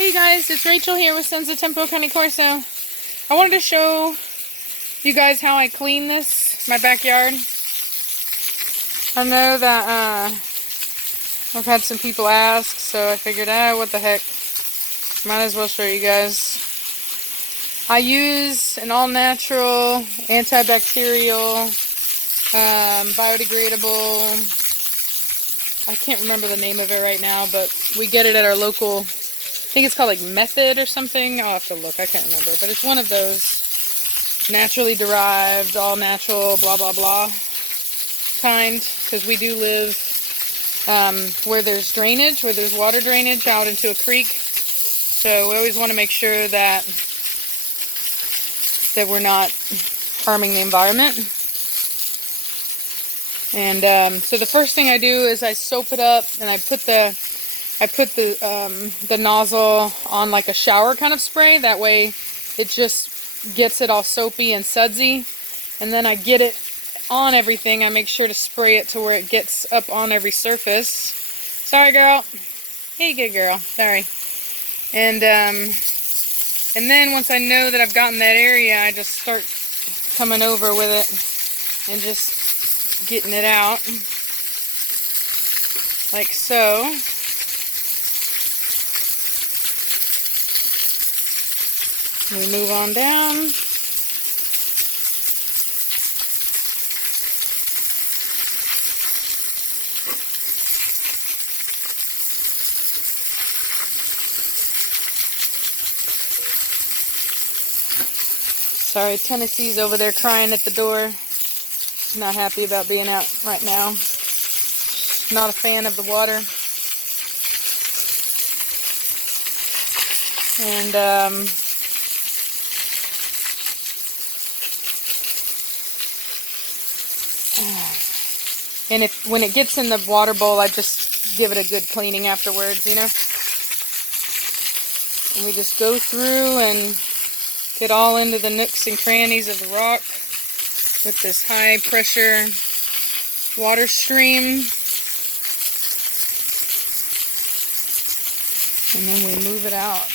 Hey guys, it's Rachel here with Sons of Tempo County Corso. I wanted to show you guys how I clean my backyard. I know that I've had some people ask, so I figured, what the heck, might as well show you guys. I use an all-natural, antibacterial, biodegradable, I can't remember the name of it right now, but we get it at our local, I think it's called like Method or something. I'll have to look, I can't remember. But it's one of those naturally derived, all natural, blah, blah, blah kind. Because we do live where there's drainage, where there's water drainage out into a creek. So we always want to make sure that we're not harming the environment. And so the first thing I do is I soap it up and I put the nozzle on like a shower kind of spray. That way it just gets it all soapy and sudsy. And then I get it on everything. I make sure to spray it to where it gets up on every surface. Sorry, girl. Hey, good girl. Sorry. And then once I know that I've gotten that area, I just start coming over with it and just getting it out like so. We move on down. Sorry, Tennessee's over there crying at the door. Not happy about being out right now. Not a fan of the water. And when it gets in the water bowl, I just give it a good cleaning afterwards, you know. And we just go through and get all into the nooks and crannies of the rock with this high pressure water stream. And then we move it out.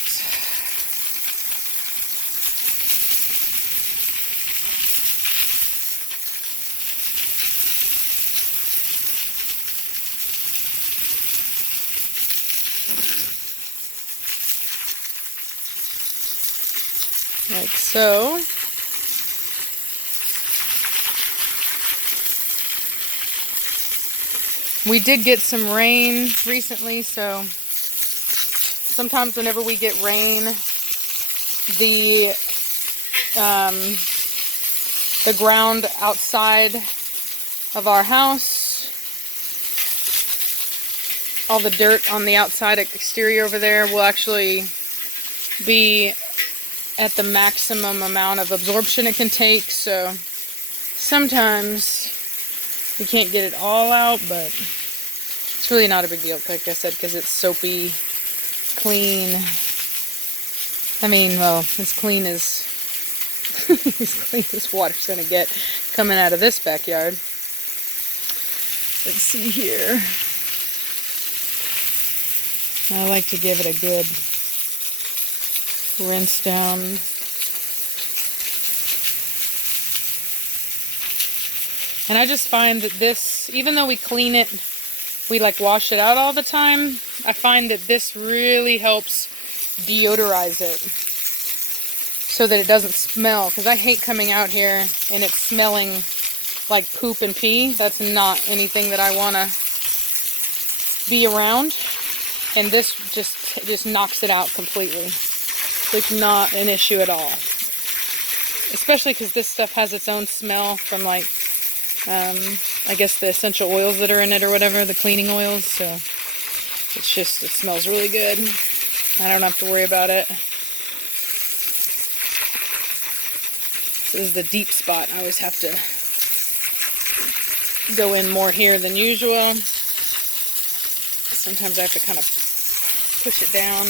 Like so. We did get some rain recently, so sometimes whenever we get rain, the ground outside of our house, all the dirt on the outside exterior over there will actually be at the maximum amount of absorption it can take. So sometimes we can't get it all out, but it's really not a big deal, like I said, because it's soapy, clean. I mean, well, as clean as water's gonna get coming out of this backyard. Let's see here. I like to give it a good rinse down. And I just find that this, even though we clean it, we like wash it out all the time, I find that this really helps deodorize it so that it doesn't smell. Because I hate coming out here and it's smelling like poop and pee. That's not anything that I want to be around. And this just knocks it out completely. It's not an issue at all. Especially because this stuff has its own smell from like, I guess the essential oils that are in it or whatever, the cleaning oils. So it smells really good. I don't have to worry about it. This is the deep spot. I always have to go in more here than usual. Sometimes I have to kind of push it down.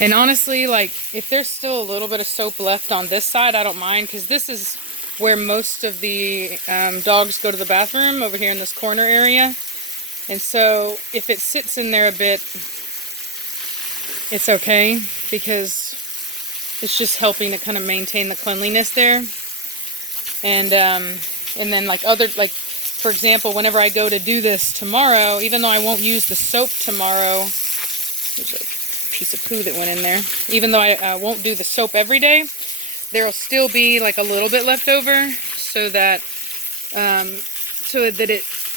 And honestly, like, if there's still a little bit of soap left on this side, I don't mind, because this is where most of the dogs go to the bathroom, over here in this corner area. And so if it sits in there a bit, it's okay, because it's just helping to kind of maintain the cleanliness there. And then like for example, whenever I go to do this tomorrow, even though I won't use the soap tomorrow, there's a piece of poo that went in there. Even though I won't do the soap every day, there'll still be like a little bit left over, so that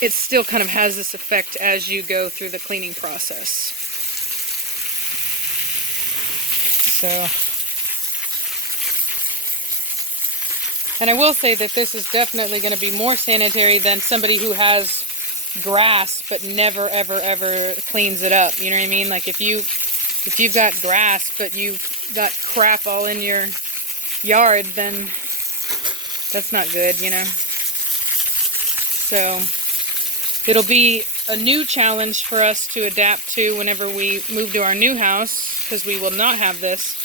it still kind of has this effect as you go through the cleaning process. So, and I will say that this is definitely going to be more sanitary than somebody who has grass but never ever cleans it up. You know what I mean? Like if you've got grass but you've got crap all in your yard, then that's not good, you know. So it'll be a new challenge for us to adapt to whenever we move to our new house, because we will not have this,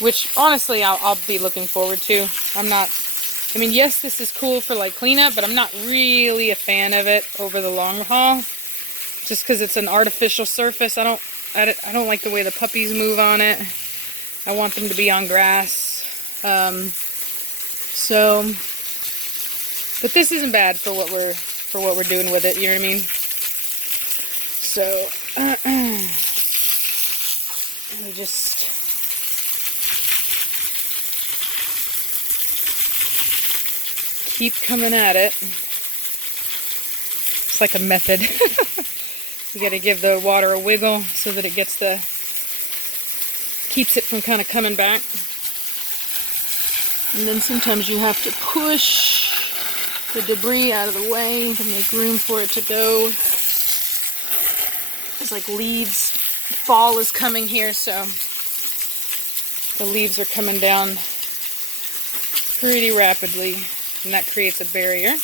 which honestly I'll be looking forward to. I mean, yes, this is cool for like cleanup, but I'm not really a fan of it over the long haul, just because it's an artificial surface. I don't like the way the puppies move on it. I want them to be on grass. But this isn't bad for what we're doing with it. You know what I mean? So let me just keep coming at it. It's like a method. You got to give the water a wiggle so that it keeps it from kind of coming back. And then sometimes you have to push the debris out of the way to make room for it to go. It's like leaves. Fall is coming here, so the leaves are coming down pretty rapidly, and that creates a barrier.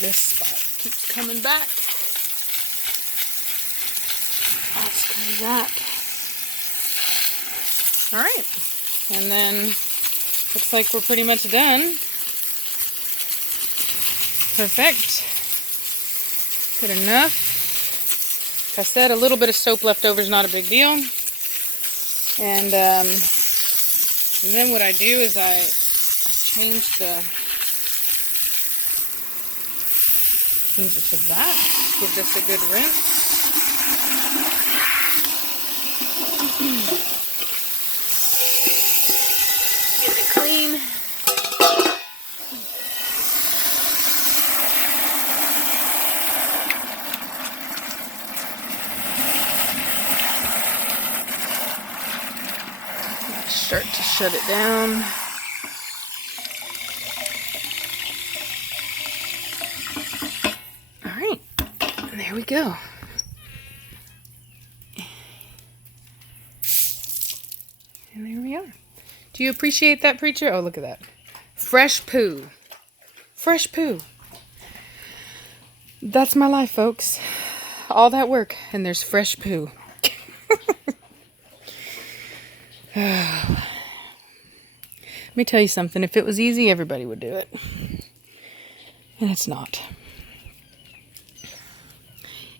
This spot keeps coming back. That's because of that. Alright, and then looks like we're pretty much done. Perfect. Good enough. Like I said, a little bit of soap left over is not a big deal. And then what I do is I change it to that. Give this a good rinse. Get it clean. Start to shut it down. All right, and there we go. And there we are. Do you appreciate that, preacher? Oh, look at that. Fresh poo. Fresh poo. That's my life, folks. All that work, and there's fresh poo. Let me tell you something. If it was easy, everybody would do it. And it's not.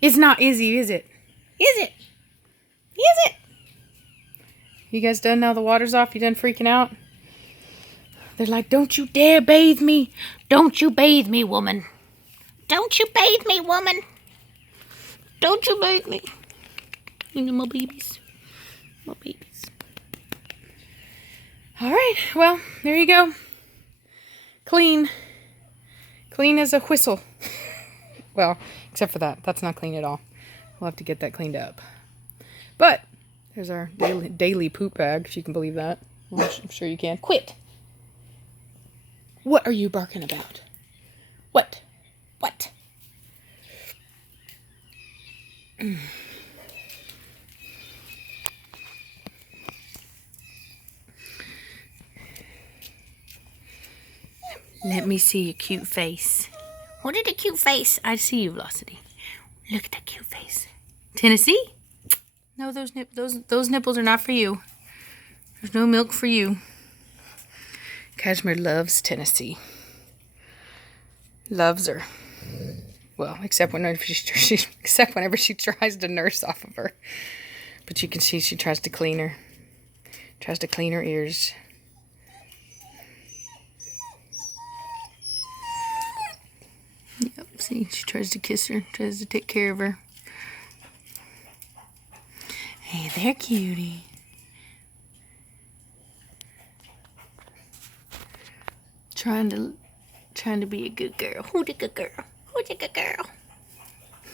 It's not easy, is it? Is it? Is it? You guys done now? The water's off? You done freaking out? They're like, don't you dare bathe me. Don't you bathe me, woman. Don't you bathe me, woman. Don't you bathe me. You know, my babies. My babies. All right, well, there you go. Clean. Clean as a whistle. Well, except for that. That's not clean at all. We'll have to get that cleaned up. But there's our daily poop bag, if you can believe that. Well, I'm sure you can. Quit. What are you barking about? What? What? Let me see your cute face. What is a cute face? I see you, Velocity. Look at that cute face. Tennessee? No, those nipples are not for you. There's no milk for you. Cashmere loves Tennessee. Loves her. Well, except whenever she tries to nurse off of her. But you can see she tries to clean her. Tries to clean her ears. Yep, see, she tries to kiss her. Tries to take care of her. Hey there, cutie. Trying to be a good girl. Who's a good girl? Who's a good girl?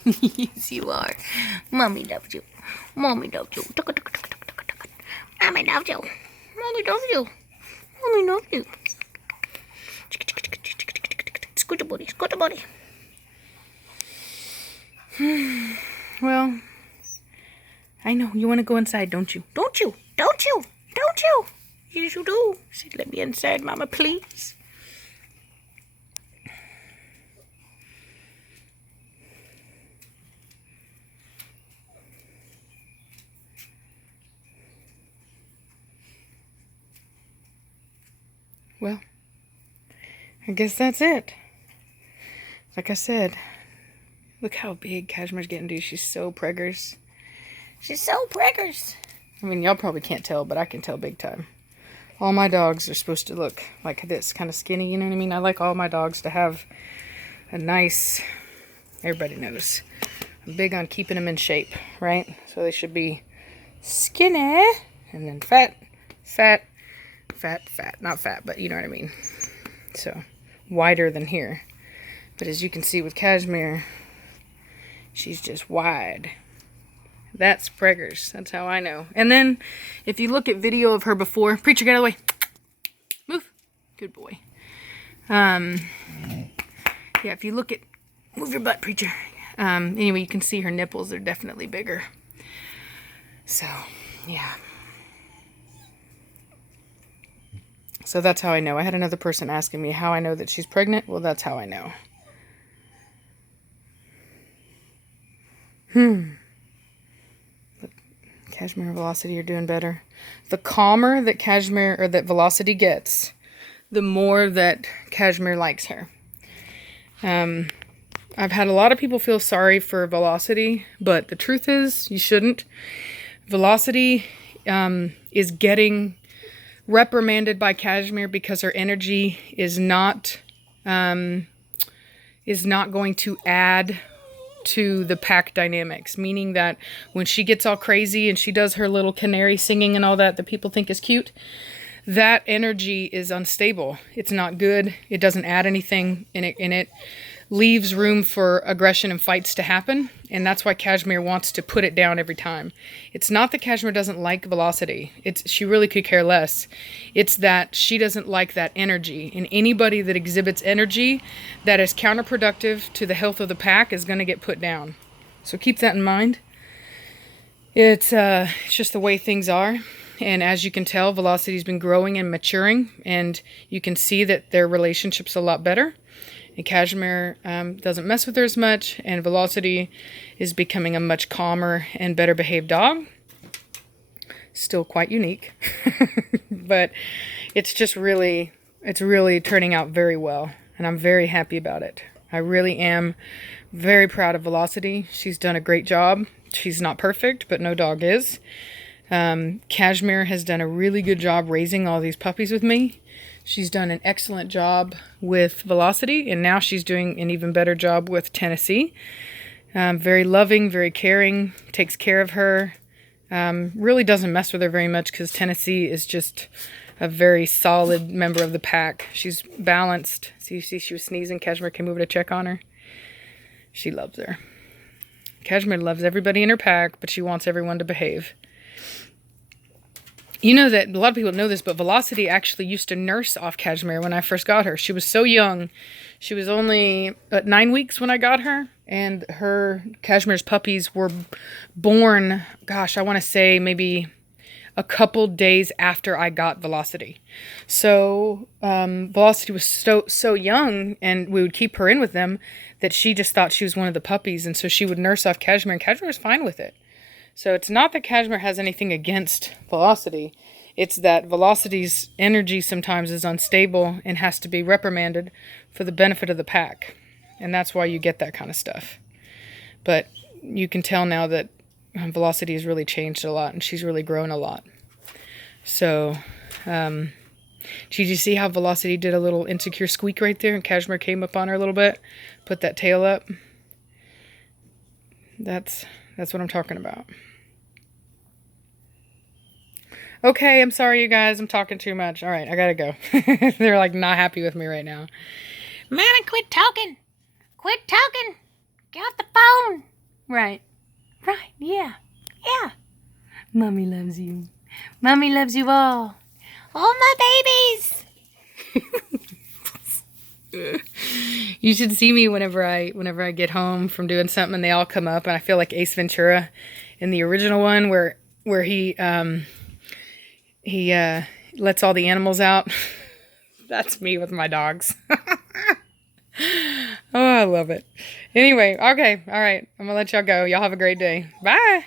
Yes, you are. Mommy loves you. Mommy loves you. Mommy loves you. Mommy loves you. Mommy loves you. Scoot the booty. Scoot the booty. Well, I know you want to go inside, don't you? Don't you? Don't you? Don't you? Yes, you do. Say, let me inside, Mama, please. Well, I guess that's it. Like I said, look how big Cashmere's getting, dude. She's so preggers. She's so preggers. I mean, y'all probably can't tell, but I can tell big time. All my dogs are supposed to look like this, kind of skinny, you know what I mean? I like all my dogs to have a nice, everybody knows, I'm big on keeping them in shape, right? So they should be skinny, and then fat, fat, fat, fat. Not fat, but you know what I mean. So, wider than here. But as you can see with Cashmere, she's just wide. That's preggers. That's how I know. And then, if you look at video of her before... Preacher, get out of the way. Move. Good boy. Yeah, if you look at... Move your butt, Preacher. Anyway, you can see her nipples are definitely bigger. So, yeah. So that's how I know. I had another person asking me how I know that she's pregnant. Well, that's how I know. Cashmere and Velocity are doing better. The calmer that Cashmere or that Velocity gets, the more that Cashmere likes her. I've had a lot of people feel sorry for Velocity, but the truth is you shouldn't. Velocity is getting reprimanded by Cashmere because her energy is not going to add to the pack dynamics, meaning that when she gets all crazy and she does her little canary singing and all that people think is cute, that energy is unstable. It's not good. It doesn't add anything, and it leaves room for aggression and fights to happen, and that's why Cashmere wants to put it down every time. It's not that Cashmere doesn't like Velocity. She really could care less. It's that she doesn't like that energy, and anybody that exhibits energy that is counterproductive to the health of the pack is going to get put down. So keep that in mind. It's just the way things are. And as you can tell, Velocity's been growing and maturing, and you can see that their relationship's a lot better. And Cashmere doesn't mess with her as much, and Velocity is becoming a much calmer and better behaved dog. Still quite unique, but it's really turning out very well, and I'm very happy about it. I really am very proud of Velocity. She's done a great job. She's not perfect, but no dog is. Cashmere has done a really good job raising all these puppies with me. She's done an excellent job with Velocity, and now she's doing an even better job with Tennessee. Very loving, very caring, takes care of her. Really doesn't mess with her very much because Tennessee is just a very solid member of the pack. She's balanced. See, she was sneezing. Cashmere came over to check on her. She loves her. Cashmere loves everybody in her pack, but she wants everyone to behave. You know that a lot of people know this, but Velocity actually used to nurse off Cashmere when I first got her. She was so young. She was only 9 weeks when I got her, and Cashmere's puppies were born, gosh, I want to say maybe a couple days after I got Velocity. So Velocity was so young, and we would keep her in with them, that she just thought she was one of the puppies, and so she would nurse off Cashmere, and Cashmere was fine with it. So it's not that Cashmere has anything against Velocity. It's that Velocity's energy sometimes is unstable and has to be reprimanded for the benefit of the pack. And that's why you get that kind of stuff. But you can tell now that Velocity has really changed a lot, and she's really grown a lot. So, did you see how Velocity did a little insecure squeak right there, and Cashmere came up on her a little bit, put that tail up? That's what I'm talking about. Okay, I'm sorry, you guys. I'm talking too much. All right, I gotta go. They're like not happy with me right now. Mama, quit talking. Quit talking. Get off the phone. Right. Right. Yeah. Yeah. Mommy loves you. Mommy loves you all. All my babies. You should see me whenever I get home from doing something and they all come up, and I feel like Ace Ventura in the original one where he lets all the animals out. That's me with my dogs. Oh, I love it. Anyway, okay, all right. I'm gonna let y'all go. Y'all have a great day. Bye.